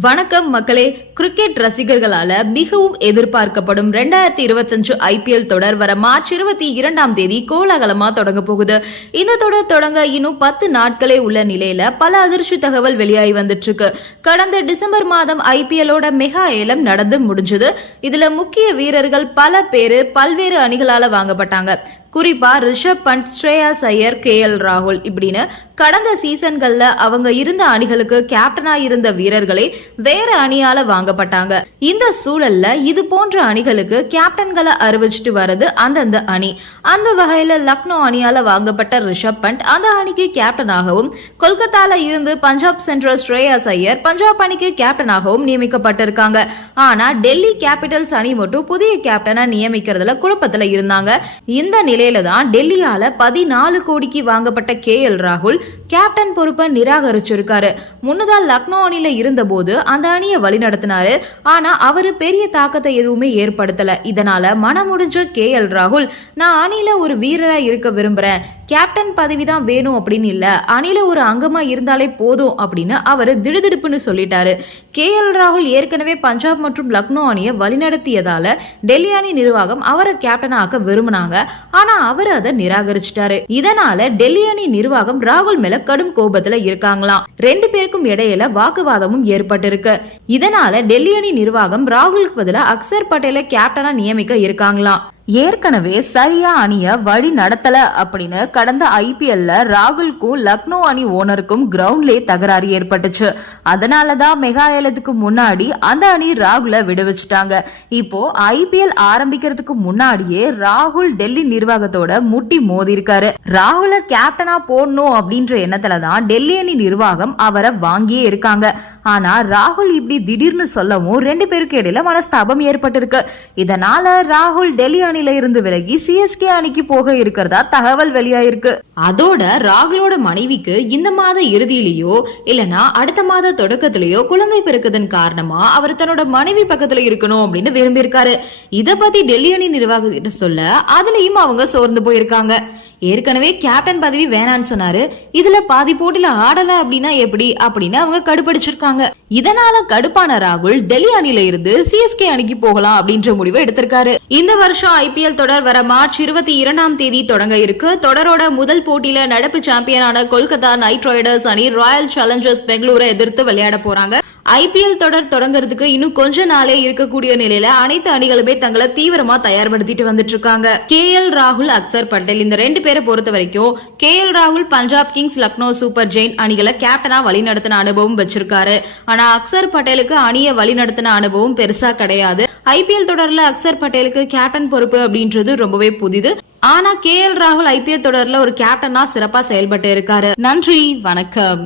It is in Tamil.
வணக்கம் மக்களே. கிரிக்கெட் ரசிகர்களால மிகவும் எதிர்பார்க்கப்படும் ரெண்டாயிரத்தி இருபத்தஞ்சு ஐபிஎல் தொடர் வர மார்ச் இருபத்தி இரண்டாம் தேதி கோலாகலமா தொடங்க போகுது. இந்த தொடர் தொடங்க இன்னும் பத்து நாட்களே உள்ள நிலையில பல அதிர்ச்சி தகவல் வெளியாகி வந்துட்டு இருக்கு கடந்த டிசம்பர் மாதம் ஐபிஎல்லோட மெகா ஏலம் நடந்து முடிஞ்சது. இதுல முக்கிய வீரர்கள் பல பேரு பல்வேறு அணிகளால வாங்கப்பட்டாங்க. குறிப்பா ரிஷப் பண்ட் ஸ்ரேயாஸ் ஐயர் கே எல் ராகுல் இப்படின்னு கடந்த சீசன்கள்ல அவங்க இருந்த அணிகளுக்கு கேப்டனா இருந்த வீரர்களே வேற அணியால வாங்கப்பட்டாங்க. இந்த சூழல்ல இது போன்ற அணிகளுக்கு கேப்டன்களை அறிவிச்சிட்டு வர்றது அந்தந்த அணி. அந்த வகையில லக்னோ அணியால வாங்கப்பட்ட ரிஷப் பண்ட் அந்த அணிக்கு கேப்டனாகவும் கொல்கத்தால இருந்து பஞ்சாப் சென்ற ஸ்ரேயாஸ் ஐயர் பஞ்சாப் அணிக்கு கேப்டனாகவும் நியமிக்கப்பட்டிருக்காங்க. ஆனா டெல்லி கேபிட்டல்ஸ் அணி மட்டும் புதிய கேப்டனா நியமிக்கிறதுல குழப்பத்துல இருந்தாங்க. இந்த நிலையில தான் டெல்லியால பதினாலு கோடிக்கு வாங்கப்பட்ட கே எல் ராகுல் கேப்டன் பொறுப்பை நிராகரிச்சிருக்காரு. முன்னதா லக்னோ அணில இருந்தபோது அந்த அணியை வழிநடத்தினாரு ஆனா அவரு பெரிய தாக்கத்தை எதுவுமே ஏற்படுத்தல. இதனால மனமுடிஞ்ச கே எல் ராகுல் நான் அணில ஒரு வீரரா இருக்க விரும்புறேன். கேப்டன் பதவி தான் வேணும் அப்படின்னு இல்ல. அணில ஒரு அங்கமா இருந்தாலே போதும் அப்படின்னு அவரு திடுதிடுப்புன்னு சொல்லிட்டாரு. கே எல் ராகுல் ஏற்கனவே பஞ்சாப் மற்றும் லக்னோ அணியை வழிநடத்தியதால டெல்லி அணி நிர்வாகம் அவரை கேப்டன் ஆக்க விரும்பினாங்க. ஆனா அவர் அதை நிராகரிச்சிட்டாரு. இதனால டெல்லி அணி நிர்வாகம் ராகுல் மேல கடும் கோபத்துல இருக்காங்களாம். ரெண்டு பேருக்கும் இடையில வாக்குவாதமும் ஏற்பட்டு ஏற்பட்டிருக்கு இதனால டெல்லி அணி நிர்வாகம் ராகுலுக்கு பதிலாக அக்சர் பட்டேலை கேப்டனா நியமிக்க இருக்காங்களாம். ஏற்கனவே சரியா அணிய வழி நடத்தல அப்படின்னு கடந்த ஐபிஎல்ல ராகுல்க்கும் லக்னோ அணி ஓனருக்கும் கிரவுண்ட்லயே தகராறு ஏற்பட்டுச்சு. அதனாலதான் மெகா ஏலத்துக்கு முன்னாடி அந்த அணி ராகுல விடுவிச்சுட்டாங்க. இப்போ ஐபிஎல் ஆரம்பிக்கிறதுக்கு முன்னாடியே ராகுல் டெல்லி நிர்வாகத்தோட முட்டி மோதி இருக்காரு ராகுல கேப்டனா போடணும் அப்படின்ற எண்ணத்துல தான் டெல்லி அணி நிர்வாகம் அவரை வாங்கியே இருக்காங்க. ஆனா ராகுல் இப்படி திடீர்னு சொல்லவும் ரெண்டு பேருக்கு இடையில மனஸ்தாபம் ஏற்பட்டிருக்கு. இதனால ராகுல் டெல்லி அணி அணில இருந்து விலகி சிஎஸ்கே அணிக்கு போக இருக்கிறதா தகவல் வெளியாயிருக்கு. அதோட ராகுலோட மனைவிக்கு இந்த மாத இறுதியிலேயோ இல்லனா அடுத்த மாத தொடக்கத்திலேயோ குழந்தை பிறக்குதன் காரணமா அவர் தன்னோட மனைவி பக்கத்துல இருக்கணும் அப்படின்னு விரும்பி இருக்காரு இத பத்தி டெல்லி அணி நிர்வாகிட்ட சொல்ல அதுலயும் அவங்க சோர்ந்து போயிருக்காங்க. ஏற்கனவே கேப்டன் பதவி வேணான்னு சொன்னாரு. இதுல பாதி போட்டில ஆடல அப்படின்னா எப்படி? அப்படின்னு அவங்க கடுப்படிச்சிருக்காங்க. இதனால கடுப்பான ராகுல் டெல்லி அணில இருந்து சிஎஸ்கே அணிக்கு போகலாம் அப்படின்ற முடிவை எடுத்திருக்காரு. இந்த வருஷம் ஐபிஎல் தொடர் வர மார்ச் இருபத்தி இரண்டாம் தேதி தொடங்க இருக்கு. தொடரோட முதல் போட்டியில நடப்பு சாம்பியனான கொல்கத்தா நைட் ரைடர்ஸ் அணி ராயல் சேலஞ்சர்ஸ் பெங்களூரை எதிர்த்து விளையாட போறாங்க. ஐபிஎல் தொடர் தொடங்குறதுக்கு இன்னும் கொஞ்ச நாளே இருக்கக்கூடிய நிலையில அனைத்து அணிகளுமே தங்களை தீவிரமா தயார்படுத்திட்டு வந்துட்டு இருக்காங்க கே எல் ராகுல் அக்சர் பட்டேல் இந்த ரெண்டு பேரை பொறுத்த வரைக்கும் கே எல் ராகுல் Punjab Kings Lucknow Super Giants அணிகளை கேப்டனா வழிநடத்தின அனுபவம் வச்சிருக்காரு. ஆனா அக்சர் பட்டேலுக்கு அணியை வழிநடத்தின அனுபவம் பெருசா கிடையாது. ஐபிஎல் தொடர்ல அக்சர் பட்டேலுக்கு கேப்டன் பொறுப்பு அப்படின்றது ரொம்பவே புதிது. ஆனா கே எல் ராகுல் ஐபிஎல் தொடர்ல ஒரு கேப்டனா சிறப்பா செயல்பட்டு இருக்காரு. நன்றி வணக்கம்.